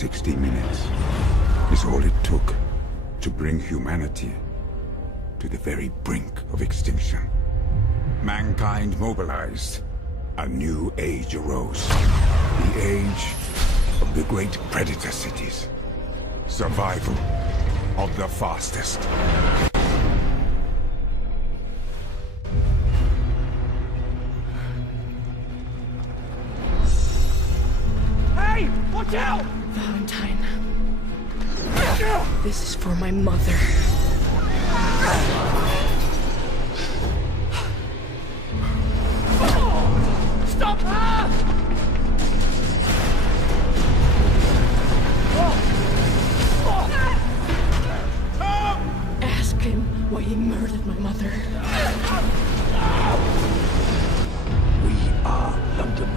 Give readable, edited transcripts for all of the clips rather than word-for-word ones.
60 minutes is all it took to bring humanity to the very brink of extinction. Mankind mobilized. A new age arose. The age of the great predator cities. Survival of the fastest. Hey! Watch out! Valentine. This is for my mother. Stop her! Ask him why he murdered my mother. We are London.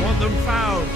Want them found!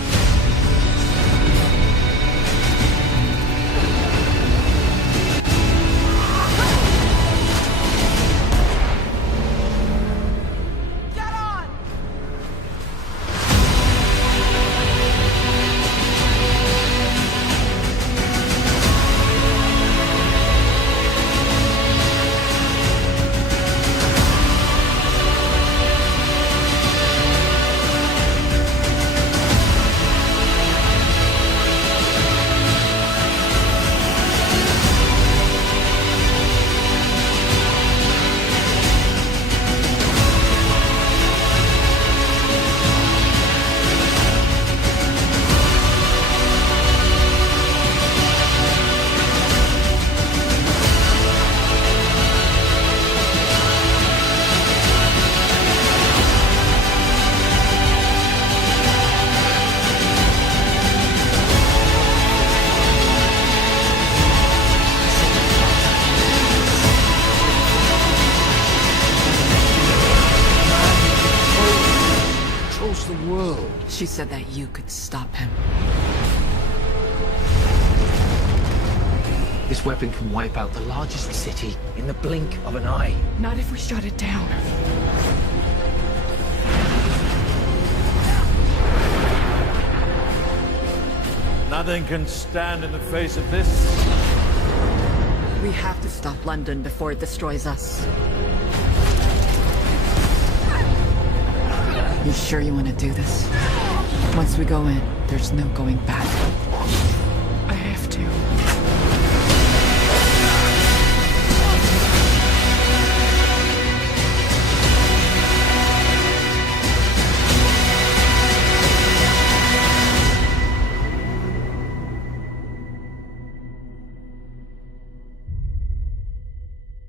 Across the world. She said that you could stop him. This weapon can wipe out the largest city in the blink of an eye. Not if we shut it down. Nothing can stand in the face of this. We have to stop London before it destroys us. You sure you want to do this? Once we go in, there's no going back. I have to.